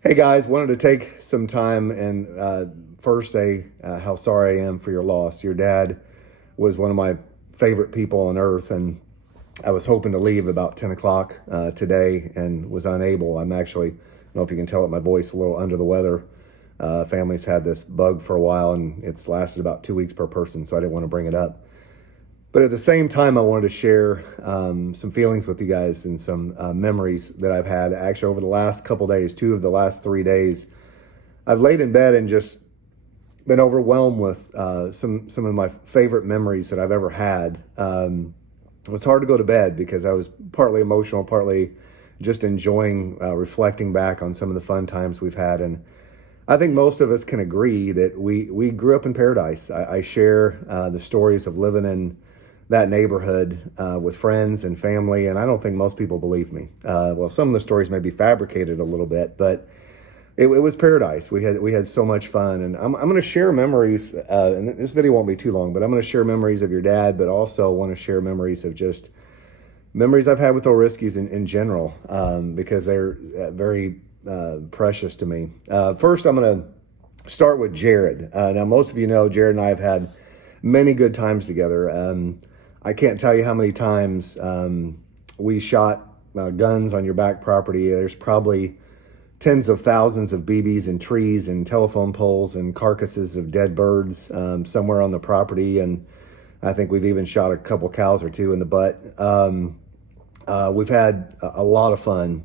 Hey guys, wanted to take some time and first say how sorry I am for your loss. Your dad was one of my favorite people on earth, and I was hoping to leave about 10 o'clock today and was unable. I'm actually, I don't know if you can tell it, my voice a little under the weather. Family's had this bug for a while, and it's lasted about 2 weeks per person, so I didn't want to bring it up. But at the same time, I wanted to share some feelings with you guys and some memories that I've had actually over the last couple days, 2 of the last 3 days. I've laid in bed and just been overwhelmed with some of my favorite memories that I've ever had. It was hard to go to bed because I was partly emotional, partly just enjoying reflecting back on some of the fun times we've had. And I think most of us can agree that we grew up in paradise. I share the stories of living in that neighborhood with friends and family, and I don't think most people believe me. Well, some of the stories may be fabricated a little bit, but it was paradise. We had so much fun, and I'm going to share memories. And this video won't be too long, but I'm going to share memories of your dad, but also want to share memories of just memories I've had with Oriskis in general, because they're very precious to me. First, I'm going to start with Jared. Now, most of you know Jared and I have had many good times together. I can't tell you how many times we shot guns on your back property. There's probably tens of thousands of BBs in trees and telephone poles and carcasses of dead birds somewhere on the property. And I think we've even shot a couple cows or two in the butt. We've had a lot of fun.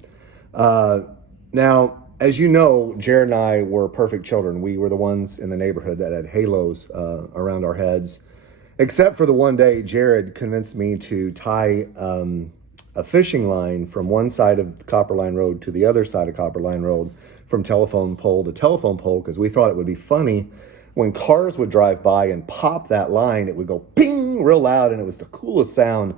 Now, as you know, Jared and I were perfect children. We were the ones in the neighborhood that had halos around our heads. Except for the one day Jared convinced me to tie a fishing line from one side of Copper Line Road to the other side of Copper Line Road, from telephone pole to telephone pole, because we thought it would be funny when cars would drive by and pop that line. It would go ping real loud, and it was the coolest sound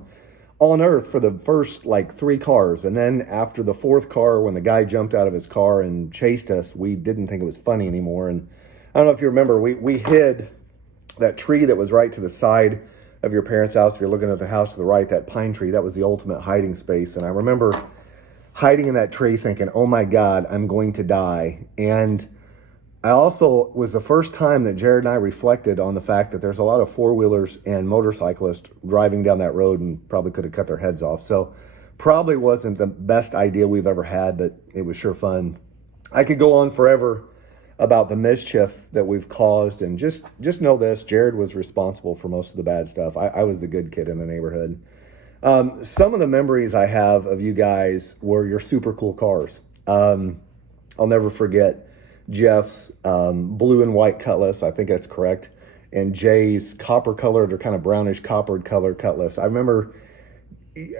on earth for the first like 3 cars. And then after the 4th car, when the guy jumped out of his car and chased us, we didn't think it was funny anymore. And I don't know if you remember, we hid that tree that was right to the side of your parents' house. If you're looking at the house to the right, that pine tree, that was the ultimate hiding space. And I remember hiding in that tree thinking, oh my God, I'm going to die. And I also was the first time that Jared and I reflected on the fact that there's a lot of 4-wheelers and motorcyclists driving down that road and probably could have cut their heads off. So probably wasn't the best idea we've ever had, but it was sure fun. I could go on forever about the mischief that we've caused, and just know this: Jared was responsible for most of the bad stuff. I was the good kid in the neighborhood. Some of the memories I have of you guys were your super cool cars. I'll never forget Jeff's blue and white Cutlass, I think that's correct, and Jay's copper colored or kind of brownish coppered colored Cutlass. I remember,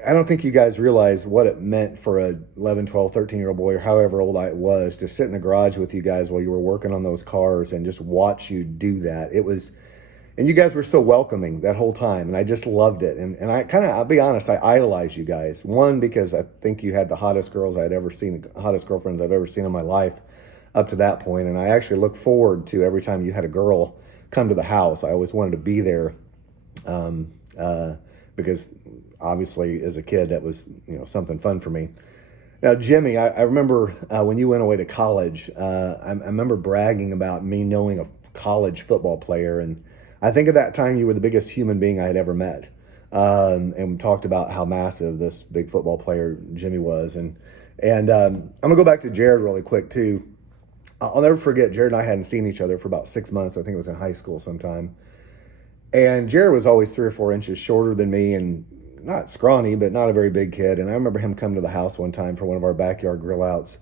I don't think you guys realize what it meant for a 11, 12, 13-year-old boy, or however old I was, to sit in the garage with you guys while you were working on those cars and just watch you do that. It was, and you guys were so welcoming that whole time, and I just loved it. And I kind of, I'll be honest, I idolized you guys. One, because I think you had the hottest girls I'd ever seen, hottest girlfriends I've ever seen in my life up to that point. And I actually look forward to every time you had a girl come to the house. I always wanted to be there, because obviously as a kid that was something fun for me. Now, Jimmy, I remember when you went away to college, I remember bragging about me knowing a college football player, and I think at that time you were the biggest human being I had ever met, and we talked about how massive this big football player Jimmy was. And I'm gonna go back to Jared really quick too. I'll never forget, Jared and I hadn't seen each other for about 6 months. I think it was in high school sometime. And Jared was always 3 or 4 inches shorter than me, and not scrawny, but not a very big kid. And I remember him coming to the house one time for one of our backyard grill outs.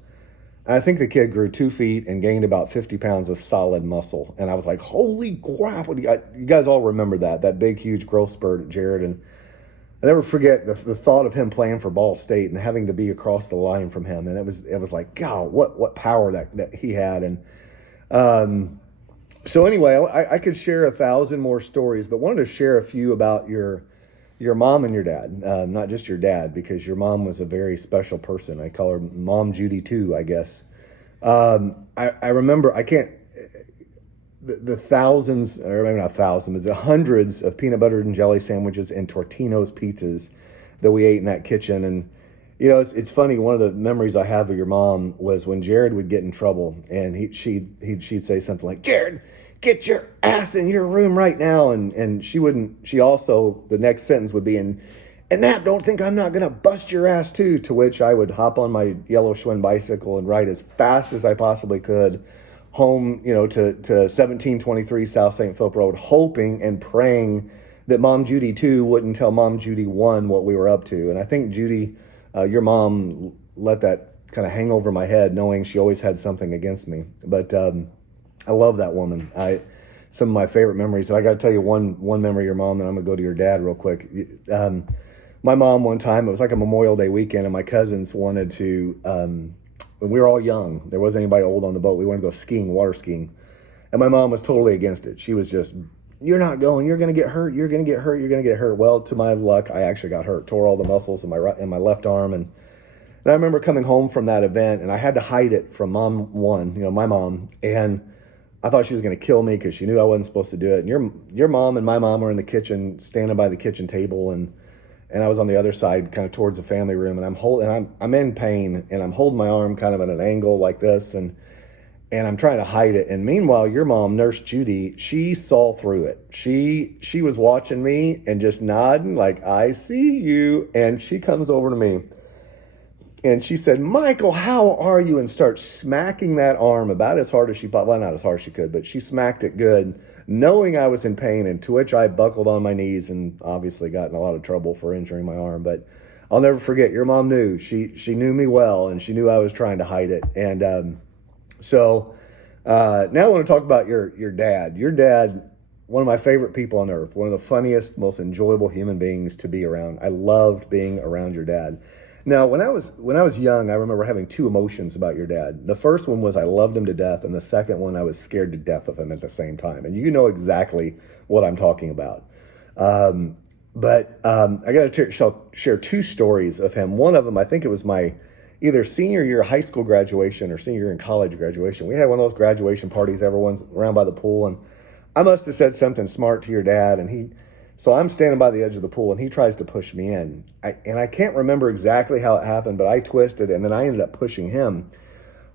I think the kid grew 2 feet and gained about 50 pounds of solid muscle. And I was like, holy crap. You guys all remember that big, huge growth spurt at Jared. And I never forget the thought of him playing for Ball State and having to be across the line from him. And it was like, God, what power that he had. And so anyway, I could share 1,000 more stories, but wanted to share a few about your mom and your dad. Not just your dad, because your mom was a very special person. I call her Mom Judy too, I guess. I remember, the thousands, or maybe not thousands, but the hundreds of peanut butter and jelly sandwiches and Tortino's pizzas that we ate in that kitchen. It's funny. One of the memories I have of your mom was when Jared would get in trouble, and she'd say something like, "Jared, get your ass in your room right now," and she wouldn't. She also, the next sentence would be, and Nap, don't think I'm not gonna bust your ass too. To which I would hop on my yellow Schwinn bicycle and ride as fast as I possibly could home, to 1723 South St. Philip Road, hoping and praying that Mom Judy 2 wouldn't tell Mom Judy 1 what we were up to. And I think Judy, your mom, let that kind of hang over my head, knowing she always had something against me. But I love that woman. Some of my favorite memories. I got to tell you one memory of your mom, and I'm gonna go to your dad real quick. My mom, one time, it was like a Memorial Day weekend, and my cousins wanted to. When we were all young, there wasn't anybody old on the boat. We wanted to go skiing, water skiing, and my mom was totally against it. She was just, "You're not going. You're going to get hurt. You're going to get hurt. You're going to get hurt." Well, to my luck, I actually got hurt, tore all the muscles in my left arm, and I remember coming home from that event, and I had to hide it from my mom, and I thought she was going to kill me because she knew I wasn't supposed to do it. And your mom and my mom were in the kitchen, standing by the kitchen table, and I was on the other side, kind of towards the family room, and I'm in pain, and I'm holding my arm kind of at an angle like this, and I'm trying to hide it. And meanwhile, your mom, Nurse Judy, she saw through it. She was watching me and just nodding like, "I see you." And she comes over to me and she said, "Michael, how are you?" And starts smacking that arm about as hard as well, not as hard as she could, but she smacked it good, knowing I was in pain, and to which I buckled on my knees and obviously got in a lot of trouble for injuring my arm. But I'll never forget, your mom knew. She knew me well, and she knew I was trying to hide it. And so now I want to talk about your dad. Your dad, one of my favorite people on earth, one of the funniest, most enjoyable human beings to be around. I loved being around your dad. Now, when I was young, I remember having two emotions about your dad. The first one was I loved him to death, and the second one, I was scared to death of him at the same time. And you know exactly what I'm talking about. But I got to share two stories of him. One of them, I think it was my either senior year high school graduation or senior year in college graduation. We had one of those graduation parties, everyone's around by the pool, and I must have said something smart to your dad, and so I'm standing by the edge of the pool, and he tries to push me in. I can't remember exactly how it happened, but I twisted, and then I ended up pushing him.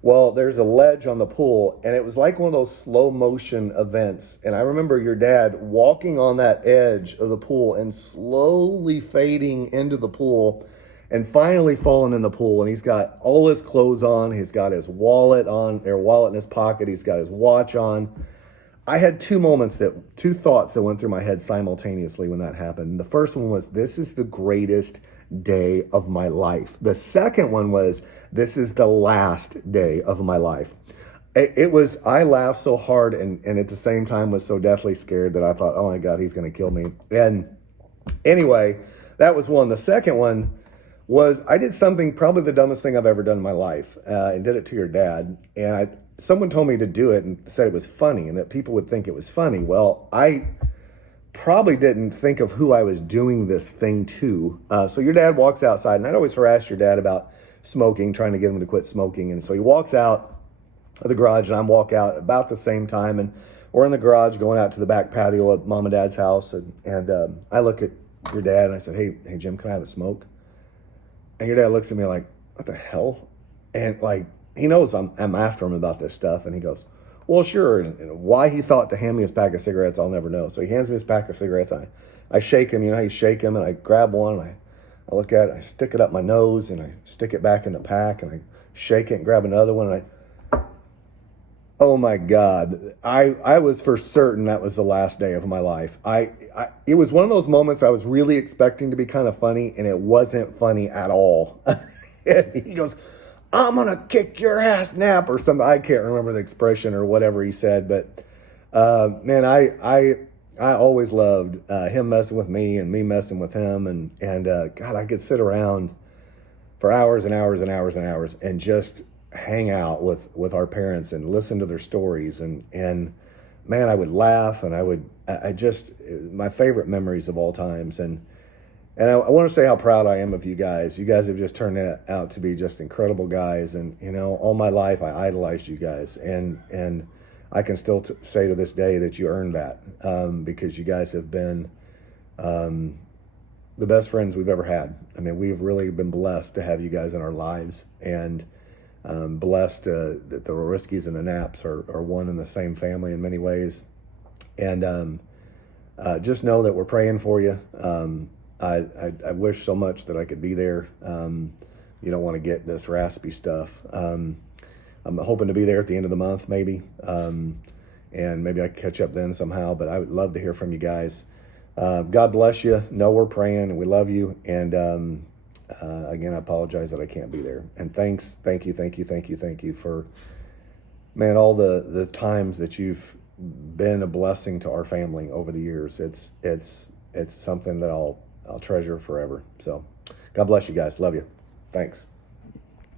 Well, there's a ledge on the pool, and it was like one of those slow motion events. And I remember your dad walking on that edge of the pool and slowly fading into the pool and finally falling in the pool. And he's got all his clothes on. He's got his wallet in his pocket. He's got his watch on. I had two thoughts that went through my head simultaneously when that happened. The first one was, this is the greatest day of my life. The second one was, this is the last day of my life. I laughed so hard and at the same time was so deathly scared that I thought, oh my God, he's going to kill me. And anyway, that was one. The second one was I did something, probably the dumbest thing I've ever done in my life, and did it to your dad. And someone told me to do it and said it was funny and that people would think it was funny. Well, I probably didn't think of who I was doing this thing to. So your dad walks outside, and I'd always harass your dad about smoking, trying to get him to quit smoking. And so he walks out of the garage, and I walk out about the same time, and we're in the garage going out to the back patio of Mom and Dad's house. And I look at your dad and I said, hey, Jim, can I have a smoke? And your dad looks at me like, what the hell? And like, he knows I'm after him about this stuff. And he goes, well, sure. And why he thought to hand me his pack of cigarettes, I'll never know. So he hands me his pack of cigarettes. I shake him, you shake him, and I grab one, and I look at it, I stick it up my nose, and I stick it back in the pack, and I shake it and grab another one, and oh my God, I was for certain that was the last day of my life. It was one of those moments I was really expecting to be kind of funny, and it wasn't funny at all. And he goes, I'm going to kick your ass, Nap, or something. I can't remember the expression or whatever he said, but man, I always loved him messing with me and me messing with him. And God, I could sit around for hours and hours and hours and hours and just hang out with our parents and listen to their stories. And man, I would laugh, and I just, my favorite memories of all times. And I want to say how proud I am of you guys. You guys have just turned out to be just incredible guys. And, all my life I idolized you guys. And I can still say to this day that you earned that, because you guys have been, the best friends we've ever had. I mean, we've really been blessed to have you guys in our lives, and blessed that the Roriskis and the Knapps are one and the same family in many ways. And just know that we're praying for you. I wish so much that I could be there. You don't want to get this raspy stuff. I'm hoping to be there at the end of the month, maybe. And maybe I can catch up then somehow, but I would love to hear from you guys. God bless you. Know we're praying and we love you. And again, I apologize that I can't be there. And thank you for, man, all the times that you've been a blessing to our family over the years. It's something that I'll treasure forever. So God bless you guys. Love you. Thanks.